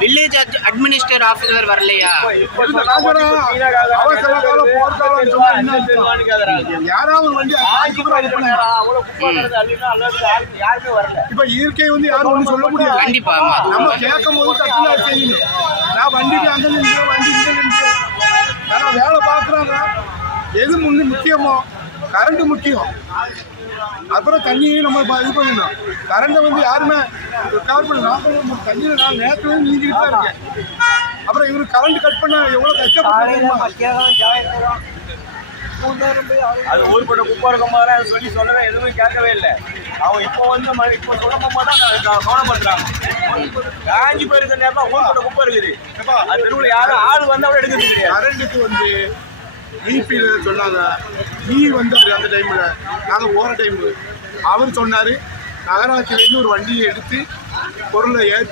Village administrator officer வரலையா? யாராவது வந்து இப்ப இயற்கை வந்து யாரும் ஒண்ணு சொல்ல முடியாது. கண்டிப்பா நம்ம கேட்கும் போது தட்டுல செய்யணும். நான் வண்டிக்கு அங்க நின்று வண்டி இங்க நின்று வேலை பாக்குறாங்க. எது முக்கியமோ கரண்ட் முக்கியம். அப்புறம் தண்ணியும் நம்ம இது பண்ணணும். கரண்டை வந்து யாருமே கவர் பண்ண தண்ணியில் நான் நேரத்துல நீங்கிட்டு தான் இருக்கேன். அப்புறம் இவரு கரண்ட் கட் பண்ண எவ்வளவு கஷ்டப்பட்டு அது ஊர்பட்ட குப்பை இருக்கும் போது சொல்லவே எதுவுமே கேட்கவே இல்லை. அவங்க இப்போ வந்து இப்போ சொல்லும் போது தான் கவனப்படுத்துறாங்க. காஞ்சி போயிருக்க நேரம் ஊர்பட்ட குப்பை இருக்குது. அது தெருவில் யாரும் ஆள் வந்து அவரை எடுக்கிறது கிடையாது. கரண்ட்டுக்கு வந்து ஈபியில் சொன்னாங்க. வந்தார் அந்த டைமில் நாங்கள் போகிற டைமு அவர் சொன்னார் நகராட்சியிலேருந்து ஒரு வண்டியை எடுத்து பொருளை ஏற்றி